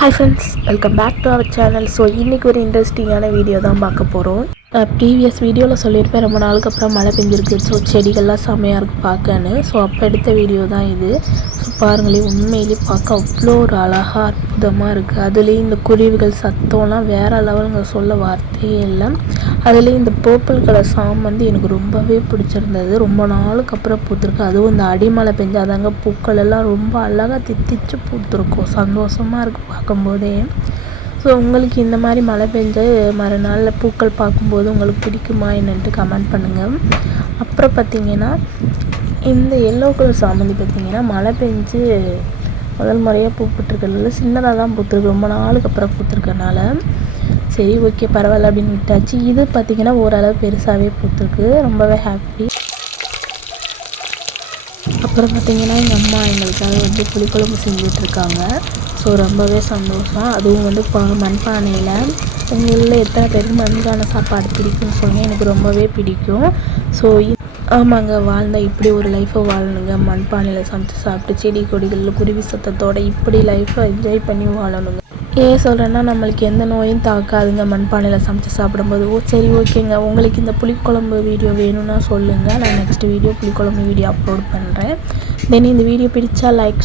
Hi friends, welcome back to our channel. So இன்றைக்கி ஒரு இன்ட்ரெஸ்டிங்கான வீடியோ தான் பார்க்க போகிறோம். ப்ரீவியஸ் வீடியோவில் சொல்லியிருப்பேன், ரொம்ப நாளுக்கு அப்புறம் மழை பெஞ்சிருக்கு, ஸோ செடிகள்லாம் செம்மையாக இருக்குது பார்க்கன்னு. ஸோ அப்போ எடுத்த வீடியோ தான் இது. ஸோ பாருங்களேன், உண்மையிலே பார்க்க அவ்வளோ ஒரு அழகாக அற்புதமாக இருக்குது. அதுலேயும் இந்த குருவிகள் சத்தம்லாம் வேறு லெவலுங்க, சொல்ல வார்த்தையே இல்லை. அதுலேயும் இந்த பர்பிள் கலர் சாமந்தி எனக்கு ரொம்பவே பிடிச்சிருந்தது. ரொம்ப நாளுக்கு அப்புறம் பூத்துருக்கு. அதுவும் இந்த அடிமழை பெஞ்சாதாங்க பூக்கள் எல்லாம் ரொம்ப அழகாக தித்திச்சு பூத்துருக்கும். சந்தோஷமாக இருக்குது பார்க்கும்போதே. ஸோ உங்களுக்கு இந்த மாதிரி மழை பெஞ்சு மறுநாளில் பூக்கள் பார்க்கும்போது உங்களுக்கு பிடிக்குமா என்னன்ட்டு கமெண்ட் பண்ணுங்கள். அப்புறம் பார்த்திங்கன்னா இந்த எல்லோ கலர் சாமந்தி பார்த்திங்கன்னா மழை பெஞ்சு முதல் முறையாக பூப்பிட்டுருக்கிறதுல சின்னதாக தான் பூத்துருக்கு. ரொம்ப நாளுக்கு அப்புறம் பூத்துருக்கனால சரி ஓகே பரவாயில்ல அப்படின்னு விட்டாச்சு. இது பார்த்திங்கன்னா ஓரளவு பெருசாகவே பூத்துருக்கு, ரொம்பவே ஹாப்பி. அப்புறம் பார்த்திங்கன்னா எங்கள் அம்மா எங்களுக்காக புளிக்குழம்பு செஞ்சிட்ருக்காங்க. ஸோ ரொம்பவே சந்தோஷம். அதுவும் மண்பானையில். உங்களில் எத்தனை பேருக்கு மண்பானை சாப்பாடு பிடிக்கும்னு சொன்னால் எனக்கு ரொம்பவே பிடிக்கும். ஸோ ஆமாங்க, வாழ்ந்தால் இப்படி ஒரு லைஃப்பை வாழணுங்க. மண்பானையில் சமைச்சு சாப்பிட்டு செடி கொடிகளில் குருவி சத்தத்தோடு இப்படி லைஃப்பை என்ஜாய் பண்ணி வாழணுங்க. ஏன் சொல்கிறேன்னா நம்மளுக்கு எந்த நோயும் தாக்காதுங்க மண்பானையில் சமைச்சு சாப்பிடும்போது. சரி ஓகேங்க, உங்களுக்கு இந்த புளிக்குழம்பு வீடியோ வேணும்னா சொல்லுங்கள். நான் நெக்ஸ்ட் வீடியோ புளிக்குழம்பு வீடியோ அப்லோட் பண்ணுறேன். தென் இந்த வீடியோ பிடிச்சா லைக்